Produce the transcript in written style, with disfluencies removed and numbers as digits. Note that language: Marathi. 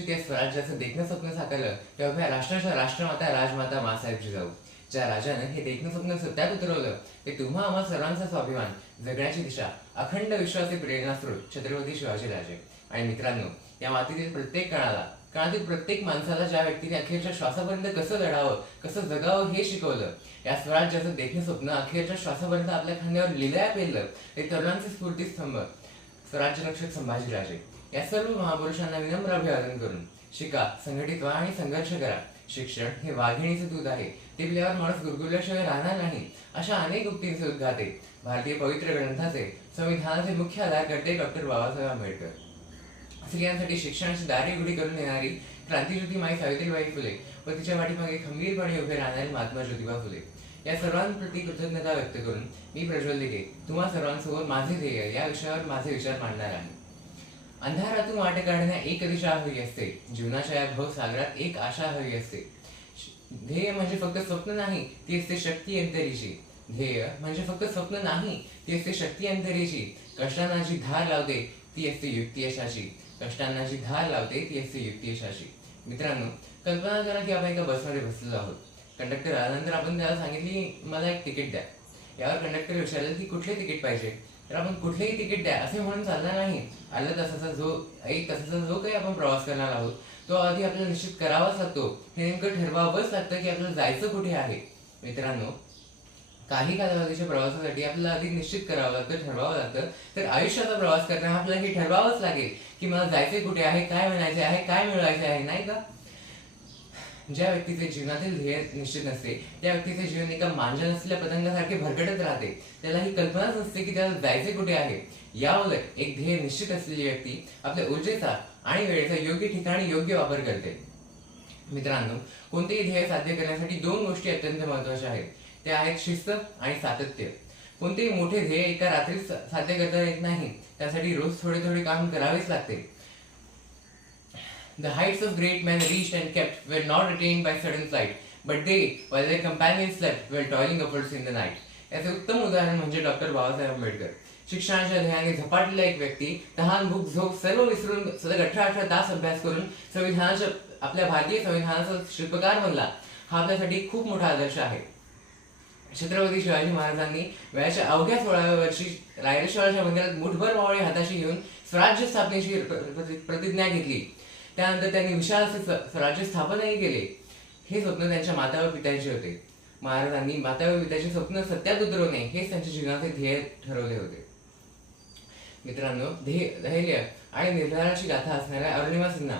त्या स्वराज्याचं देखणं स्वप्न साकारलं तेव्हा राष्ट्राच्या राष्ट्रमाता राजमाता मासाहेब जिजाऊ ज्या राजानं हे देखणं स्वप्न सत्यात उतरवलं ते तुम्हा आम्हा सर्वांचा स्वाभिमान जगण्याची दिशा अखंड विश्वासी प्रेरणास्रोत छत्रपती शिवाजी राजे. आणि मित्रांनो, या मातीतील प्रत्येक काळातील प्रत्येक माणसाला ज्या व्यक्तीने अखेरच्या श्वासापर्यंत कसं लढावं कसं जगावं हे शिकवलं, या स्वराज्याचं देखणं स्वप्न अखेरच्या श्वासापर्यंत आपल्या खांद्यावर लिलया पेरलं ते तरुणांचे स्फूर्तीस्तंभ स्वराज्य रक्षक संभाजीराजे. या सर्व महापुरुषांना विनम्र अभिवादन करून शिका, संघटित व्हा आणि संघर्ष करा. शिक्षण हे वाघिणीचे दूध आहे, ते पिल्यावर माणूस गुरगुरल्याशिवाय राहणार नाही. अशा अनेक उक्तींचे उद्गाते भारतीय पवित्र ग्रंथाचे संविधानाचे मुख्य आधारकर्ते डॉक्टर बाबासाहेब आंबेडकर. स्त्रियांसाठी शिक्षणाची दारे उघडी करून देणारी क्रांतीज्योती माई सावित्रीबाई फुले व तिच्या पाठीमागे खंबीरपणे उभे राहणारे महात्मा ज्योतिबा फुले या सर्वांप्रती कृतज्ञता व्यक्त करून मी प्रज्वल दिघे तुम्हा सर्वांसोबत माझे ध्येय या विषयावर माझे विचार मांडणार आहे. अंधारातून वाट काढण्या एक दिशा हवी असते, जीवनाच्या या भवसागरात एक आशा हवी असते. ध्येय म्हणजे फक्त स्वप्न नाही, ती असते शक्ती अंतरीची. ध्येय म्हणजे फक्त स्वप्न नाही, ती असते शक्ती अंतरीची. कष्टांना जी धार लावते ती असते युक्ती यशाची. कष्टांना जी धार लावते ती असते युक्ती यशाची. मित्रांनो, कल्पना करा की आपण एका बसमध्ये बसलेलो आहोत. कंडक्टर आल्यानंतर आपण त्याला सांगितले मला एक तिकीट द्या. यावर कंडक्टर विचारलं की कुठले तिकीट पाहिजे, तर आपण कुठलेही तिकीट द्या असे म्हणून चालणार नाही. एक तासाचा जो काही आपण प्रवास करणार आहोत तो आधी आपल्याला निश्चित करावाच लागतो. हे नेमकं ठरवावंच लागतं की आपल्याला जायचं कुठे आहे. मित्रांनो, काही कालावधीच्या प्रवासासाठी आपल्याला आधी निश्चित करावं लागतं, ठरवावं लागतं. तर आयुष्याचा प्रवास करताना आपल्याला हे ठरवावंच लागेल की मला जायचे कुठे आहे, काय म्हणायचे आहे, काय मिळवायचे आहे, नाही का? ज्या व्यक्तीचे जीवनातील ध्येय निश्चित नसते त्या व्यक्तीचे जीवन एका मांजा नसलेल्या पतंगासारखे भरकटत राहते. त्याला ही कल्पनाच नसते की त्याला जायचे कुठे आहे. या उलट एक ध्येय निश्चित असलेली व्यक्ती आपल्या ऊर्जेचा आणि वेळेचा योग्य ठिकाणी योग्य वापर करते. मित्रांनो, कोणतेही ध्येय साध्य करण्यासाठी दोन गोष्टी अत्यंत महत्वाच्या आहेत. त्या आहेत शिस्त आणि सातत्य. कोणतेही मोठे ध्येय एका रात्रीत साध्य करता येत नाही, त्यासाठी रोज थोडे थोडे काम करावेच लागते. The heights of great men reached and kept were not attained by sudden flight, but they, while their companions slept, were toiling upwards in the night. याचे उत्तम उदाहरण म्हणजे डॉक्टर बाबासाहेब आंबेडकर. शिक्षणाच्या ध्येयाने झपाटलेला एक व्यक्ती तहान भूक झोप सर्व विसरून सलग 18 तास अभ्यास करून आपल्या भारतीय संविधानाचा शिल्पकार बनला. हा आपल्यासाठी खूप मोठा आदर्श आहे. छत्रपती शिवाजी महाराजांनी वयाच्या अवघ्या 16व्या वर्षी रायरेश्वराच्या मंदिरात मुठभर मावळे हाताशी घेऊन स्वराज्य स्थापनेची प्रतिज्ञा घेतली. त्यानंतर त्यांनी विशाल असे स्वराज्य स्थापनही केले. हे स्वप्न त्यांच्या माता व पित्याचे होते. महाराजांनी माता व पित्याचे स्वप्न सत्यात उतरवणे हेच त्यांच्या जीवनाचे ध्येय ठरवले होते. मित्रांनो, धैर्य आणि निर्धाराची गाथा असणाऱ्या अरुणिमा सिन्हा